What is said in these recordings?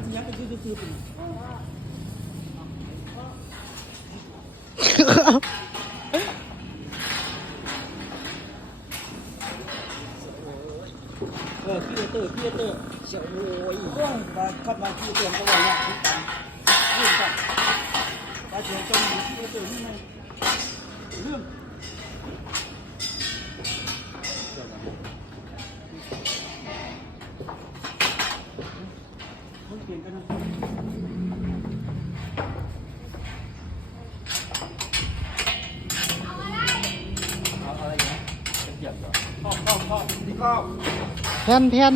เป็นเออพี่เตอร์พี่เตอร์เสียวโอ้ยโอ้ยมาขับมาพี่เตอร์ก็ว่าเนี่ยทุกตันยื่นกันมาเสียจนพี่เตอร์นี่มัน เทียนกันนะเอาอะไรเนี่ยเป็นเหยียบเหรอข้อข้อข้อที่ข้อแทนแทน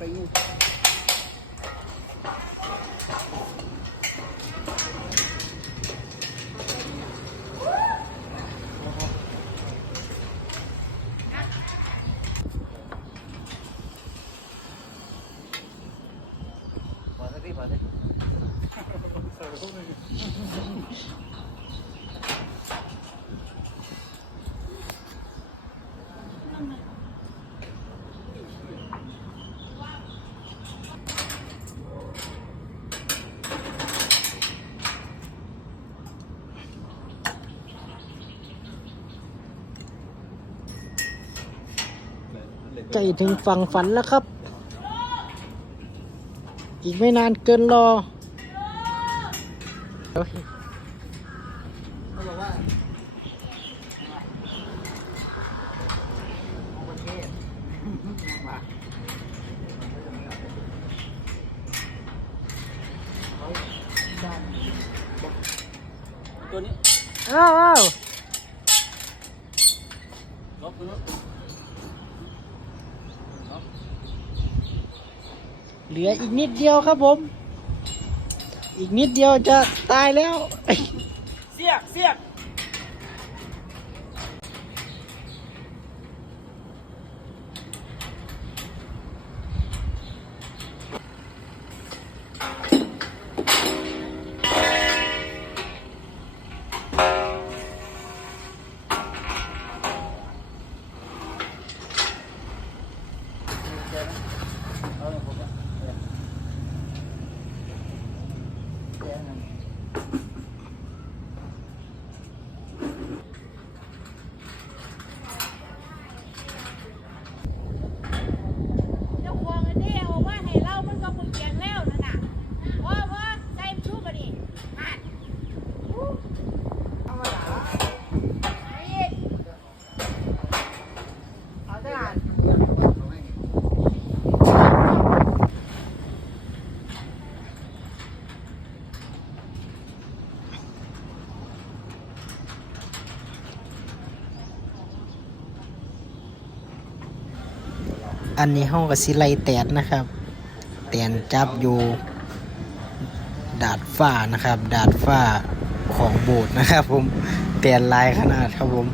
มันไปอยู่พอสักทีพอสักที ใจถึงฝั่งฝันแล้วครับ อีกไม่นานเกินรอโอ้ยเขาบอกว่าประเทศมาตัวนี้ อ้าวอ้าว ล็อกตัวนี้ เหลืออีกนิดเดียวครับผม อีกนิดเดียวจะตายแล้ว เสียกเสียกเอาเลยผมเนี่ยเนี่ยแย่นะ เจ้าของอันนี้เอาว่าให้เรามันก็มึงเกียงแล้วนั่นน่ะเพราะว่าใจมันชุบอันนี้อ่านเอามาหลาอีกเอาได้อ่าน อันนี้ห้องกับสิไลแตนนะครับ แตนจับอยู่ ดาดฟ้านะครับ ดาดฟ้าของโบสถ์นะครับ ผมแตนลายขนาดครับผม